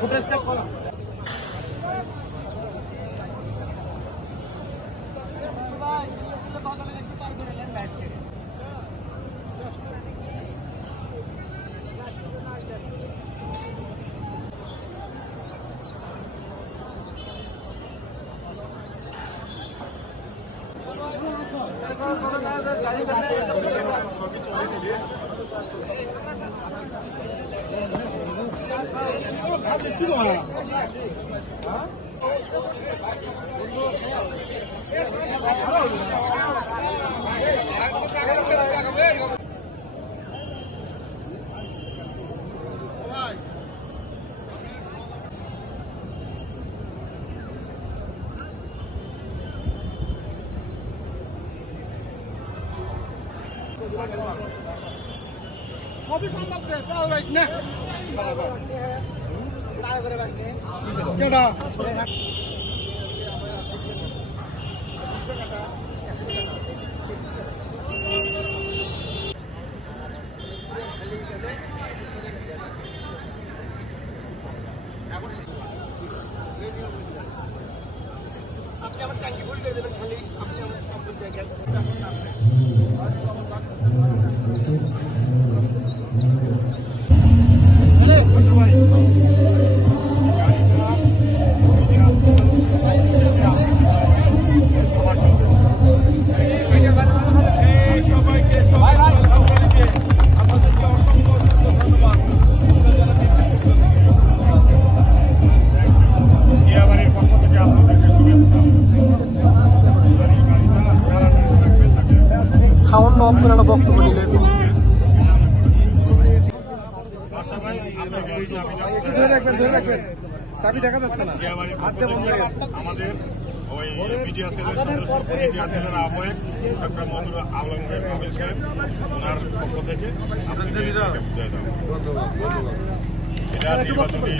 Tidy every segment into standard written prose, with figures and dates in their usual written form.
ফুটেজটা আপনি আমার ট্যাঙ্কি ফুল করে দেবেন খালি আপনি আমার গ্যাস সাউন্ড অফ করে বক্তব্য দিলেন। চাবি দেখা যাচ্ছে না। আমাদের ওই মিডিয়া সেলের আহ্বায়ক ডক্টর মধুর আলমগীর কামিল সাহেব ওনার পক্ষ থেকে এটা নির্বাচনী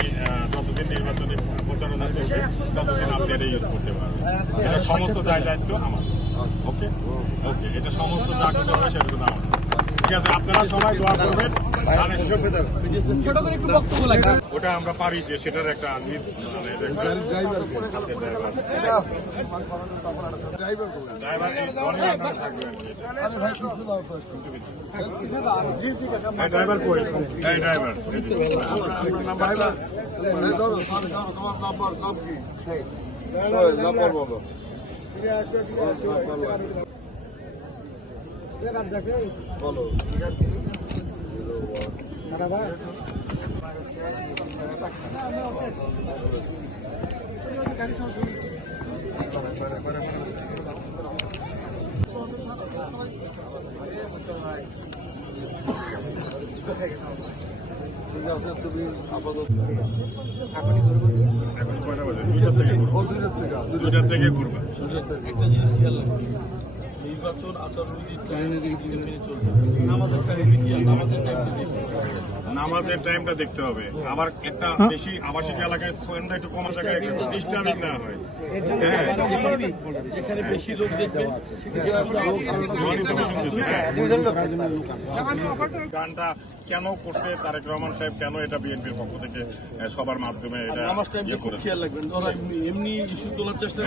যতদিন নির্বাচনী প্রচারণা চলবে ততদিন আপনি এটা ইউজ করতে পারবেন। এটা সমস্ত দায়িত্ব আমার। ওকে ওকে, এটা সমস্ত যা কিছু হবে সেটা আমার। ঠিক আছে, আপনারা সবাই দোয়া করবেন। ওটা আমরা পারি যে সেটার একটা ড্রাইভার কই ড্রাইভার বলো ঠিক আছে, তুমি আপাতত এখন কয়টা বাজে? 2টা থেকে করবা। একটা জিনিস খেয়াল রাখবে, নির্বাচন আচরণবিধি মেনে চলবে। নামাজের টাইমটা দেখতে হবে। আবার একটা বেশি আবাসিক এলাকায় একটু কম জায়গায় ডিস্টার্বিং না হয়। যেখানে বেশি লোক দেখবেন গানটা কেন করছে তারেক রহমান সাহেব, কেন এটা বিএনপির পক্ষ থেকে সবার মাধ্যমে এটা খেয়াল রাখবেন। এমনি ইস্যু তোলার চেষ্টা